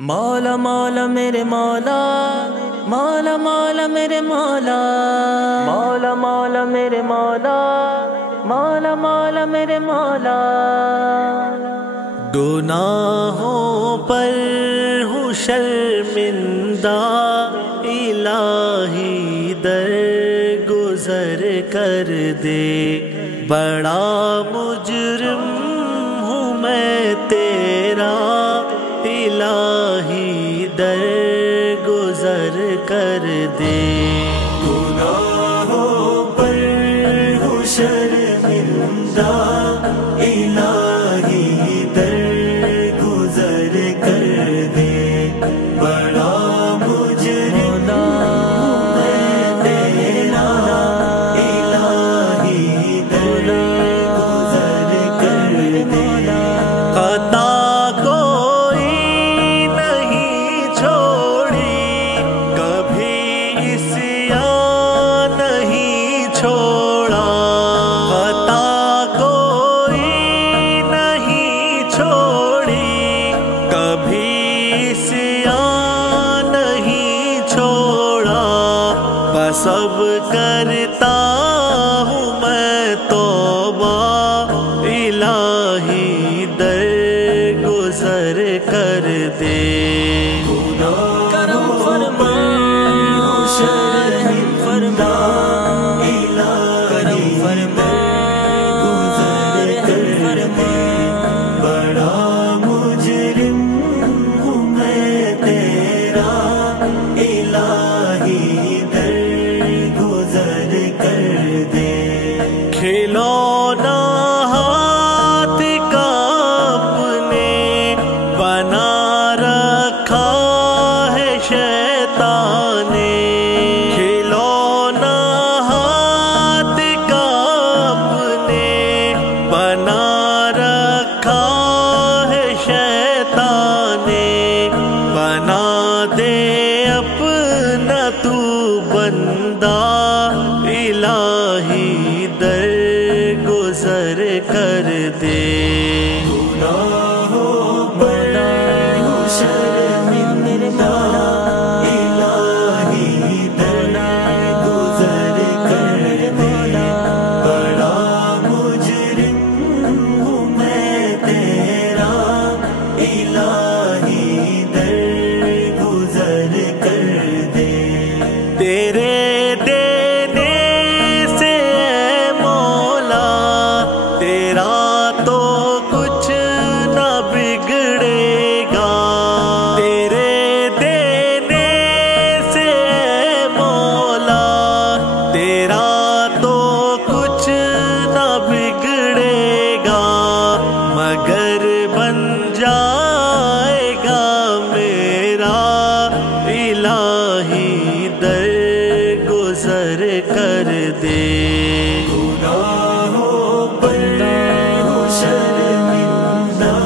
مولا مولا میرے مولا، مولا مولا میرے مولا، مولا مولا میرے مولا، مولا مولا میرے مولا۔ گناہوں پر ہوں شرمندہ، الہی در گزر کر دے، بڑا مجرم ہوں میں تیرا، الہی در گزر کر دے۔ گناہوں پر ہوں شرمندہ، الہی در گزر کر دے، بڑا مجرم ہوں میں تیرا، الہی در گزر کر دے۔ خطا سب کرتا ہوں میں توبہ، الہی در گزر کر دے۔ کرم فرما رحم فرما، الہی فرما گزر کر دے، بڑا مجرم ہوں میں تیرا، الہی در کھلونا ہاتھ کا اپنے بنا رکھا ہے شیطان نے، کھلونا ہاتھ کا اپنے بنا رکھا ہے شیطان نے، بنا دے اپنا تو بندہ، الہی در گزر کر دے۔ گناہوں پر ہوں شرمندہ، الہی در گزر کر دے، بڑا مجرم ہوں میں تیرا، الہی در گزر کر دے۔ تیرے مگر بن جائے گا میرا، الہی در گزر کر دے۔ گناہوں پر ہوں شرمندہ،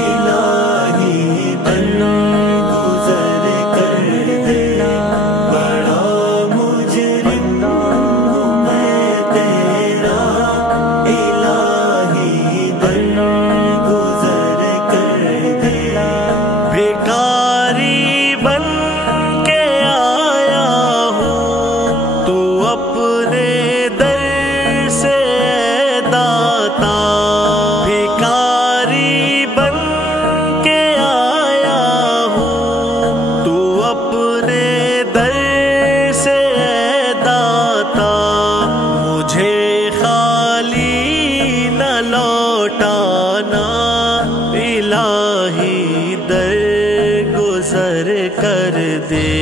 الہی در گزر کر دے، بڑا مجرم ہوں میں تیرا، الہی در گزر کر دے۔ بھکاری بن کے آیا ہوں، تو اپنے در سے داتا، بھکاری بن کے آیا ہوں، تو اپنے در سے داتا، مجھے خالی نہ لوٹانا، الہی در گزر کر دے۔